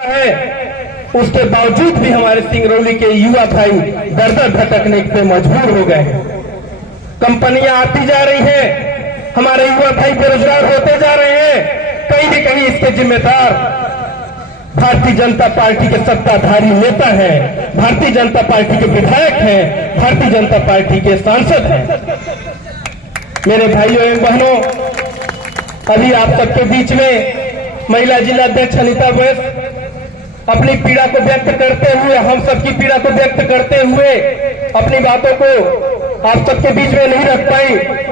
है, उसके बावजूद भी हमारे सिंगरौली के युवा भाई दर दर भटकने पे मजबूर हो गए हैं। कंपनियां आती जा रही हैं, हमारे युवा भाई बेरोजगार होते जा रहे हैं। कहीं न कहीं इसके जिम्मेदार भारतीय जनता पार्टी के सत्ताधारी नेता हैं, भारतीय जनता पार्टी के विधायक हैं, भारतीय जनता पार्टी के सांसद हैं। मेरे भाइयों एवं बहनों, अभी आप सबके बीच में महिला जिला अध्यक्ष अनिता वैश्य अपनी पीड़ा को व्यक्त करते हुए, हम सबकी पीड़ा को व्यक्त करते हुए अपनी बातों को आप सबके बीच में नहीं रख पाई,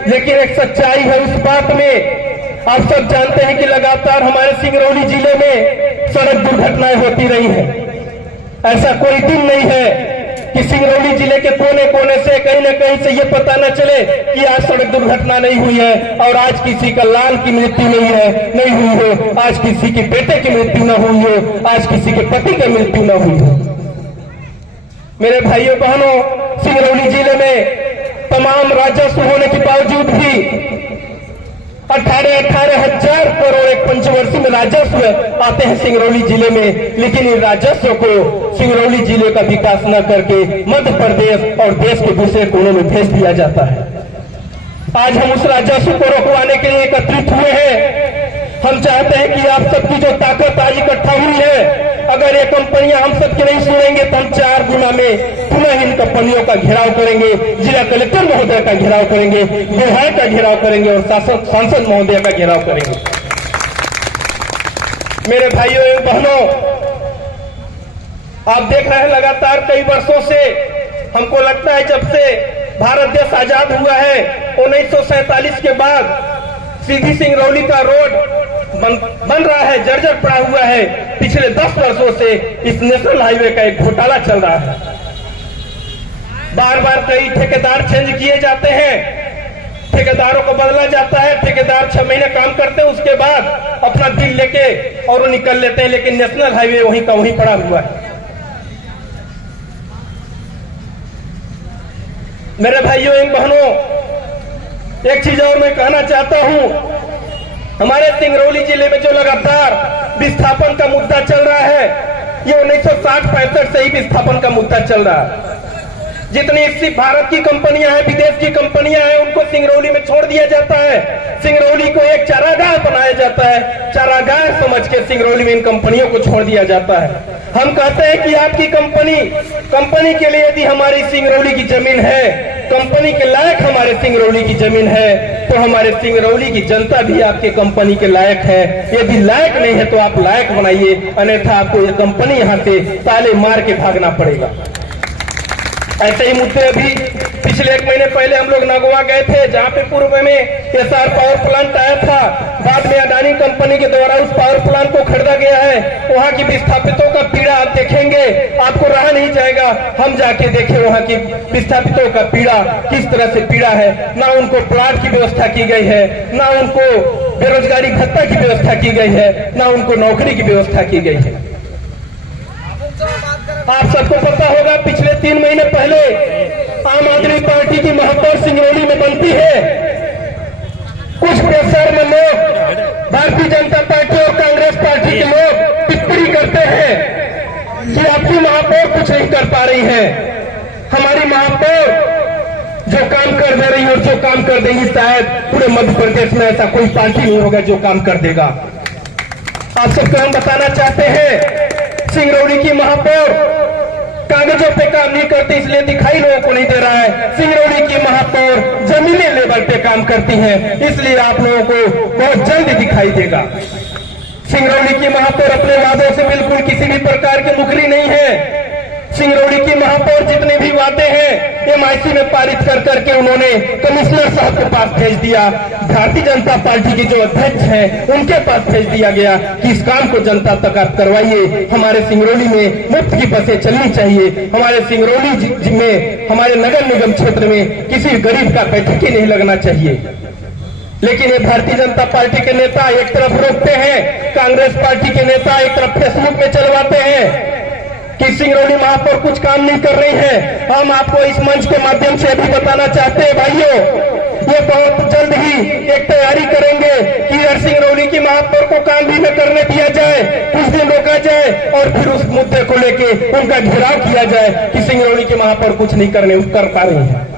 लेकिन एक सच्चाई है उस बात में। आप सब जानते हैं कि लगातार हमारे सिंगरौली जिले में सड़क दुर्घटनाएं होती रही हैं। ऐसा कोई दिन नहीं है कि सिंगरौली जिले के कोने कोने से कहीं न कहीं से ये पता न चले कि आज सड़क दुर्घटना नहीं हुई है और आज किसी का लाल की मृत्यु नहीं हुई हो, आज किसी के बेटे की मृत्यु न हुई हो, आज किसी के पति की मृत्यु न हुई हो। मेरे भाइयों बहनों, सिंगरौली जिले में तमाम राजस्व होने के बावजूद भी 18,000 करोड़ एक पंचवर्षीय में राजस्व आते हैं सिंगरौली जिले में, लेकिन इन राजस्व को सिंगरौली जिले का विकास न करके मध्य प्रदेश और देश के दूसरे कोनों में भेज दिया जाता है। आज हम उस राजस्व को रोकवाने के लिए एकत्रित हुए हैं। हम चाहते हैं कि आप सबकी जो ताकत आज इकट्ठा हुई है, अगर ये कंपनियां हम सबकी नहीं सुनेंगे तो हम 4 गुना में पुनः इन कंपनियों का घेराव करेंगे, जिला कलेक्टर महोदय का घेराव करेंगे, विधायक का घेराव करेंगे और सांसद महोदय का घेराव करेंगे। मेरे भाइयों एवं बहनों, आप देख रहे हैं लगातार कई वर्षों से, हमको लगता है जब से भारत देश आजाद हुआ है 1947 के बाद सीधी सिंगरौली का रोड बन रहा है, जर्जर पड़ा हुआ है। पिछले 10 वर्षों से इस नेशनल हाईवे का एक घोटाला चल रहा है। बार बार कई ठेकेदार चेंज किए जाते हैं, ठेकेदारों को बदला जाता है, ठेकेदार 6 महीने काम करते हैं, उसके बाद अपना बिल लेके और वो निकल लेते हैं, लेकिन नेशनल हाईवे वहीं का वहीं पड़ा हुआ है। मेरे भाइयों एवं बहनों, एक चीज और मैं कहना चाहता हूं, हमारे सिंगरौली जिले में जो लगातार विस्थापन का मुद्दा चल रहा है, ये 1960-65 से ही विस्थापन का मुद्दा चल रहा है। जितनी भारत की कंपनियां हैं, विदेश की कंपनियां हैं, उनको सिंगरौली में छोड़ दिया जाता है। सिंगरौली को एक चारागाह बनाया जाता है, चारागाह समझ के सिंगरौली में इन कंपनियों को छोड़ दिया जाता है। हम कहते हैं कि आपकी कंपनी के लिए यदि हमारी सिंगरौली की जमीन है, कंपनी के लायक हमारे सिंगरौली की जमीन है, तो हमारे सिंगरौली की जनता भी आपके कंपनी के लायक है। यदि लायक नहीं है तो आप लायक बनाइए, अन्यथा आपको ये कंपनी यहां से ताले मार के भागना पड़ेगा। ऐसे ही मुद्दे अभी पिछले 1 महीने पहले हम लोग नगवा गए थे, जहां पे पूर्व में एसआर पावर प्लांट आया था, बाद में अडानी कंपनी के द्वारा उस पावर प्लांट को खरीदा गया है। वहां की विस्थापितों का पीड़ा आप देखेंगे, आपको रहा नहीं जाएगा। हम जाके देखे वहां की विस्थापितों का पीड़ा किस तरह से पीड़ा है। ना उनको प्लाट की व्यवस्था की गई है, ना उनको बेरोजगारी भत्ता की व्यवस्था की गई है, ना उनको नौकरी की व्यवस्था की गई है। आप सबको पता होगा, पिछले 3 महीने पहले आम आदमी पार्टी की महापौर सिंगरौली में बनती है। कुछ प्रेशर में लोग भारतीय जनता पार्टी और कांग्रेस पार्टी के लोग टिप्पणी करते हैं कि आपकी महापौर कुछ नहीं कर पा रही है। हमारी महापौर जो काम कर दे रही है और जो काम कर देगी, शायद पूरे मध्य प्रदेश में ऐसा कोई पार्टी नहीं होगा जो काम कर देगा। आप सबको हम बताना चाहते हैं, सिंगरौली की महापौर कागजों पे काम नहीं करती, इसलिए दिखाई लोगों को नहीं दे रहा है। सिंगरौली की महापौर जमीनी लेवल पे काम करती हैं, इसलिए आप लोगों को बहुत जल्द दिखाई देगा। सिंगरौली की महापौर अपने वादों से बिल्कुल किसी भी प्रकार की मुकरी नहीं है। सिंगरौली की महापौर जितने भी वादे हैं एमआईसी में पारित कर करके उन्होंने कमिश्नर साहब के पास भेज दिया। भारतीय जनता पार्टी के जो अध्यक्ष हैं उनके पास भेज दिया गया कि इस काम को जनता तक आप करवाइए। हमारे सिंगरौली में मुफ्त की बसें चलनी चाहिए, हमारे सिंगरौली में, हमारे नगर निगम क्षेत्र में किसी गरीब का बैठक ही नहीं लगना चाहिए। लेकिन ये भारतीय जनता पार्टी के नेता एक तरफ रोकते हैं, कांग्रेस पार्टी के नेता एक तरफ फेसबुक में चलवाते हैं कि सिंगरौली महापौर कुछ काम नहीं कर रही है। हम आपको इस मंच के माध्यम से भी बताना चाहते हैं भाइयों, ये बहुत जल्द ही एक तैयारी करेंगे कि सिंगरौली की महापौर को काम भी न करने दिया जाए, कुछ दिन रोका जाए और फिर उस मुद्दे को लेके उनका घेराव किया जाए कि सिंगरौली के महापौर कुछ नहीं कर पा रही है।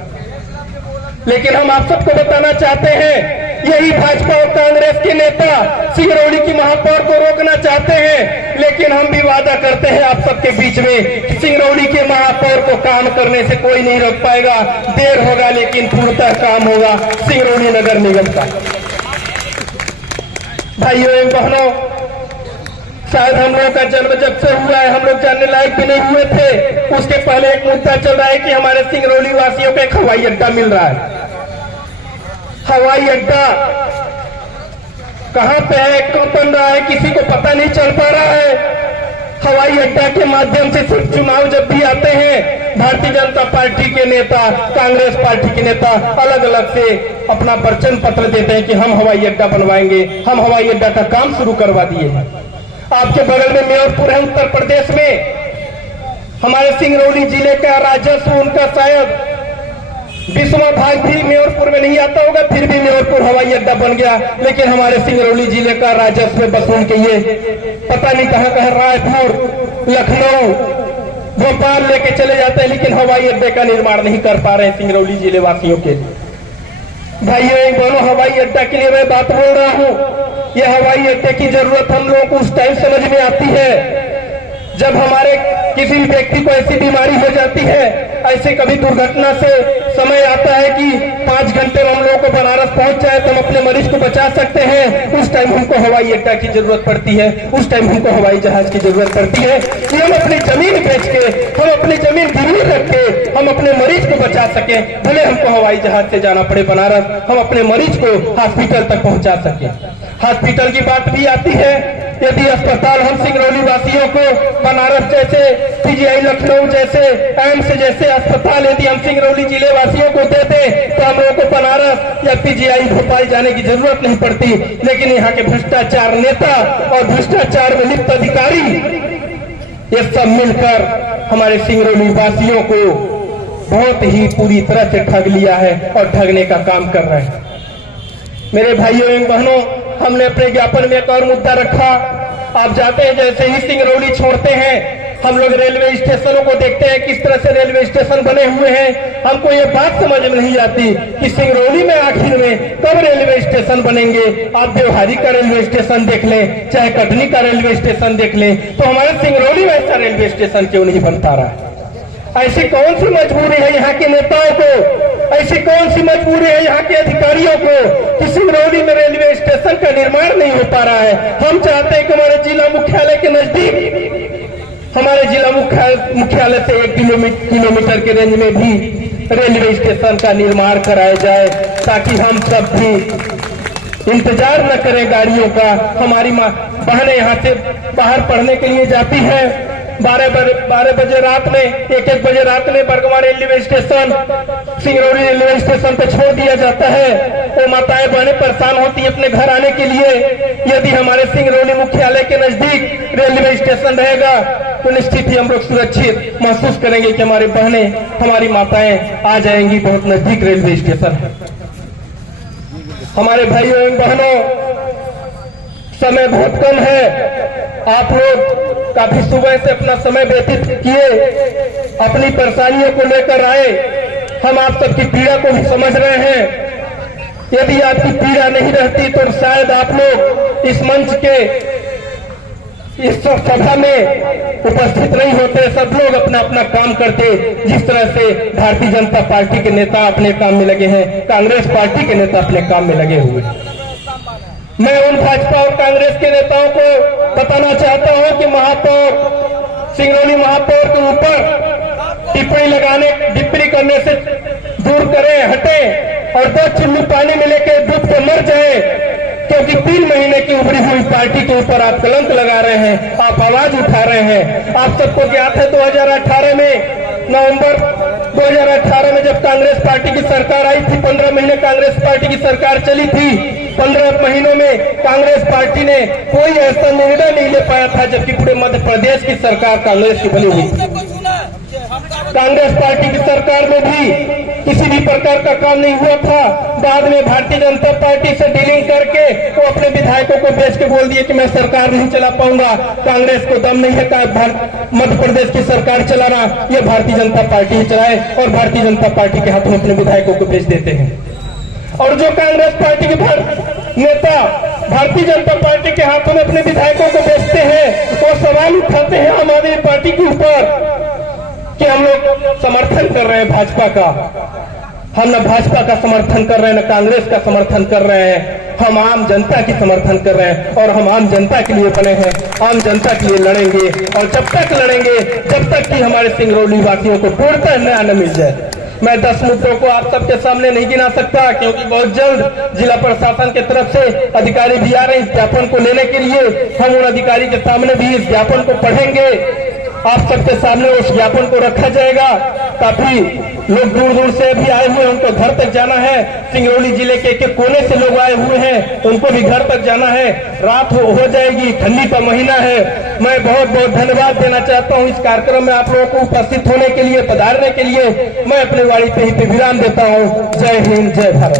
लेकिन हम आप सबको बताना चाहते हैं, यही भाजपा और कांग्रेस के नेता सिंगरौली की महापौर को रोकना चाहते हैं, लेकिन हम भी वादा करते हैं आप सबके बीच में, सिंगरौली के महापौर को काम करने से कोई नहीं रोक पाएगा। देर होगा लेकिन पूर्णतः काम होगा सिंगरौली नगर निगम का। भाइयों एवं बहनों, शायद हम लोगों का जन्म जब से हुआ है हम लोग जानने लायक भी नहीं हुए थे, उसके पहले एक मुद्दा चल रहा है कि हमारे सिंगरौली वासियों को एक हवाई अड्डा मिल रहा है। हवाई अड्डा कहां पे है, कब बन रहा है, किसी को पता नहीं चल पा रहा है। हवाई अड्डा के माध्यम से सिर्फ चुनाव जब भी आते हैं, भारतीय जनता पार्टी के नेता, कांग्रेस पार्टी के नेता अलग अलग से अपना वचन पत्र देते हैं कि हम हवाई अड्डा बनवाएंगे, हम हवाई अड्डा का काम शुरू करवा दिए हैं। आपके बगल में मेयरपुर है उत्तर प्रदेश में, हमारे सिंगरौली जिले का राजस्व उनका शायद 20वां भाग भी मेयरपुर में नहीं आता होगा, फिर भी मेयरपुर हवाई अड्डा बन गया। लेकिन हमारे सिंगरौली जिले का राजस्व वसूल के ये पता नहीं कहां रायपुर, लखनऊ, भोपाल लेके चले जाते हैं, लेकिन हवाई अड्डे का निर्माण नहीं कर पा रहे हैं सिंगरौली जिले वासियों के लिए। भाइयों एक बहनों, हवाई अड्डा के लिए मैं बात बोल रहा हूं। यह हवाई अड्डे की जरूरत हम लोगों को उस टाइम समझ में आती है जब हमारे किसी भी व्यक्ति को ऐसी बीमारी हो जाती है, ऐसे कभी दुर्घटना से समय आता है कि 5 घंटे में हम लोगों को बनारस पहुंच जाए तो हम अपने मरीज को बचा सकते हैं। उस टाइम हमको हवाई अड्डा की जरूरत पड़ती है, उस टाइम हमको हवाई जहाज की जरूरत पड़ती है कि हम अपनी जमीन बेच के, हम अपनी जमीन गिरवी रख के हम अपने मरीज को बचा सके। भले हमको हवाई जहाज से जाना पड़े बनारस, हम अपने मरीज को हॉस्पिटल तक पहुंचा सके। हॉस्पिटल की बात भी आती है, यदि अस्पताल हम सिंगरौली वासियों को बनारस जैसे, पीजीआई लखनऊ जैसे, एम्स जैसे अस्पताल यदि हम सिंगरौली जिले वासियों को देते तो हम लोगों को बनारस या पीजीआई भोपाल जाने की जरूरत नहीं पड़ती। लेकिन यहाँ के भ्रष्टाचार नेता और भ्रष्टाचार में लिप्त अधिकारी ये सब मिलकर हमारे सिंगरौली वासियों को बहुत ही पूरी तरह से ठग लिया है और ठगने का काम कर रहे हैं। मेरे भाइयों एवं बहनों, हमने अपने ज्ञापन में एक और मुद्दा रखा। आप जाते हैं, जैसे ही सिंगरौली छोड़ते हैं हम लोग रेलवे स्टेशनों को देखते हैं, किस तरह से रेलवे स्टेशन बने हुए हैं। हमको ये बात समझ में नहीं आती कि सिंगरौली में आखिर में कब रेलवे स्टेशन बनेंगे। आप व्यवहारी का रेलवे स्टेशन देख लें, चाहे कटनी का रेलवे स्टेशन देख लें, तो हमारे सिंगरौली में ऐसा रेलवे स्टेशन क्यों नहीं बन पा रहा है। ऐसी कौन सी मजबूरी है यहाँ के नेताओं को, ऐसी कौन सी मजबूरी है यहाँ के अधिकारियों को कि सिंगरौली में रेलवे स्टेशन का निर्माण नहीं हो पा रहा है। हम चाहते हैं कि हमारे जिला मुख्यालय के नजदीक, हमारे जिला मुख्यालय से 1 किलोमीटर के रेंज में भी रेलवे स्टेशन का निर्माण कराया जाए, ताकि हम सब भी इंतजार न करें गाड़ियों का। हमारी बहनें यहाँ से बाहर पढ़ने के लिए जाती हैं, 12 बजे रात में, 1 बजे रात में Bargawa railway station, Singrauli railway station पे छोड़ दिया जाता है। वो माताएं बहनें परेशान होती है अपने घर आने के लिए। यदि हमारे सिंगरौली मुख्यालय के नजदीक रेलवे स्टेशन रहेगा तो निश्चित ही हम लोग सुरक्षित महसूस करेंगे कि हमारी बहनें, हमारी माताएं आ जाएंगी, बहुत नजदीक रेलवे स्टेशन है। हमारे भाइयों एवं बहनों, समय बहुत कम है। आप लोग काफी सुबह से अपना समय व्यतीत किए, अपनी परेशानियों को लेकर आए। हम आप सबकी पीड़ा को भी समझ रहे हैं। यदि आपकी पीड़ा नहीं रहती तो शायद आप लोग इस मंच के, इस सभा में उपस्थित नहीं होते। सब लोग अपना अपना काम करते, जिस तरह से भारतीय जनता पार्टी के नेता अपने काम में लगे हैं, कांग्रेस पार्टी के नेता अपने काम में लगे हुए। मैं उन भाजपा और कांग्रेस के नेताओं को बताना चाहता हूं कि महापौर, सिंगरौली महापौर के ऊपर टिप्पणी करने से दूर करें, हटें और 2 चुल्लू पानी में लेकर डूब के मर जाए, क्योंकि 3 महीने की उभरी हुई पार्टी के ऊपर आप कलंक लगा रहे हैं, आप आवाज उठा रहे हैं। आप सबको ज्ञात है 2018 में, नवंबर 2018 में जब कांग्रेस पार्टी की सरकार आई थी, 15 महीने कांग्रेस पार्टी की सरकार चली थी। 15 महीनों में कांग्रेस पार्टी ने कोई ऐसा निर्णय नहीं ले पाया था, जबकि पूरे मध्य प्रदेश की सरकार कांग्रेस की बनी हुई थी। कांग्रेस पार्टी की सरकार में भी किसी भी प्रकार का काम नहीं हुआ था। बाद में भारतीय जनता पार्टी से डीलिंग करके वो अपने विधायकों को बेच के बोल दिए कि मैं सरकार नहीं चला पाऊंगा, कांग्रेस को दम नहीं है मध्य प्रदेश की सरकार चलाना, ये भारतीय जनता पार्टी ही चलाए और भारतीय जनता पार्टी के हाथों में अपने विधायकों को बेच देते हैं। और जो कांग्रेस पार्टी के नेता भारतीय जनता पार्टी के हाथों में अपने विधायकों को बेचते हैं, वो सवाल उठाते हैं आम आदमी पार्टी के ऊपर कि हम लोग समर्थन कर रहे हैं भाजपा का। हम न भाजपा का समर्थन कर रहे हैं न कांग्रेस का समर्थन कर रहे हैं, हम आम जनता की समर्थन कर रहे हैं और हम आम जनता के लिए बने हैं, आम जनता के लिए लड़ेंगे और जब तक लड़ेंगे जब तक कि हमारे सिंगरौली वासियों को पूर्णतः न्याय न मिल जाए। मैं 10 मुद्दों को आप सबके सामने नहीं गिना सकता क्योंकि बहुत जल्द जिला प्रशासन की तरफ से अधिकारी भी आ रहे हैं इस ज्ञापन को लेने के लिए। हम उन अधिकारी के सामने भी इस ज्ञापन को पढ़ेंगे, आप सबके सामने उस ज्ञापन को रखा जाएगा। काफी लोग दूर दूर से भी आए हुए हैं, उनको घर तक जाना है। सिंगरौली जिले के एक कोने से लोग आए हुए हैं, उनको भी घर तक जाना है। रात हो जाएगी, ठंडी का महीना है। मैं बहुत बहुत धन्यवाद देना चाहता हूं इस कार्यक्रम में आप लोगों को उपस्थित होने के लिए, पधारने के लिए। मैं अपने वाणी पे ही विराम देता हूं। जय हिंद, जय भारत।